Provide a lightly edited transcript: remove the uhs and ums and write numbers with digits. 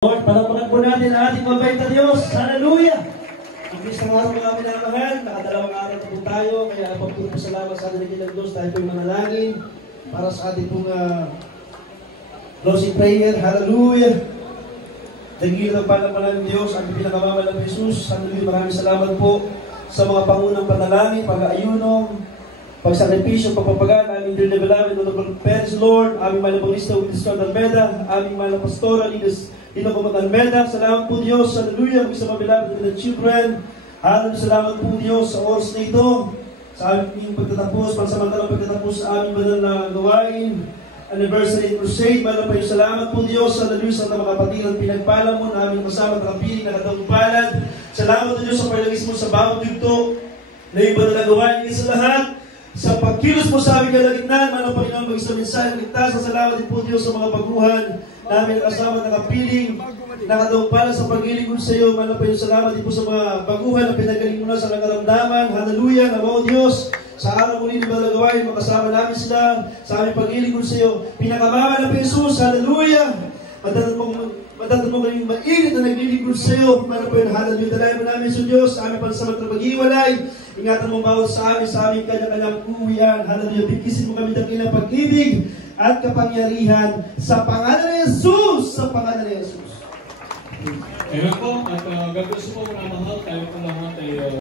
Lord, palapakan po natin ang ating mabait na Diyos. Hallelujah! Ang isang araw mga minamahal, nakadalawang araw na po tayo, kaya pagpapasalamat sa ating ng Diyos tayo pong manalangin para sa ating pong closing prayer. Hallelujah! Dagil ng palapakan ng Diyos, ang pinakamamahal ng Jesus. Hallelujah! Maraming salamat po sa mga pangunang panalangin, pag-aayunom, pagsakripisyo, pagpapagaan, aming dear levelawin, Dr. Perez, Lord, aming malabangista, Willis Scott Almeda, aming malapastora, Dino Almeda. Salamat po Diyos, hallelujah, mag-isama beloved with the children. Hallelujah, salamat po Diyos sa oras na ito, sa aming pagtatapos, pansamantalang pagtatapos sa aming banal na gawain, anniversary and crusade. Maraming po salamat po Diyos, hallelujah, sa mga kapatiran pinagpala mo, na aming kasama at kapiling na katawang palad. Salamat po Diyos sa palagis mo sa bawat yugto na yung banal na gawain. Sa lahat, sa pagkilos mo sa aming kalagitnaan, manang Panginoon, mag-isang mensahe ng ligtas. Salamat din po Diyos sa mga baguhan namin kasama na kapiling, nakatawagpala sa pag-iling mo sa iyo. Manang Panginoon, salamat din po sa mga baguhan na pinagaling mo na sa nakaramdaman. Hallelujah, namaw Diyos. Sa araw muli ng mga gawain, makasama namin sila sa aming pag-iling mo sa iyo. Pinakamama ng Jesus, hallelujah. Matatan mo kayong mainit na naglilingkod sa iyo. Manang Panginoon, hallelujah. Dalayan mo namin sa Diyos, sa aming pansamat na pag-iwalay. Ingatan mo bawat sa aming kanya-kanyang uwian. Hallelujah. Bigkisin mo kami dakilang pag-ibig at kapangyarihan sa pangalan ni Jesus. Sa pangalan ni Jesus. Amen po. At God bless po mga mahal. Tayo po lahat ay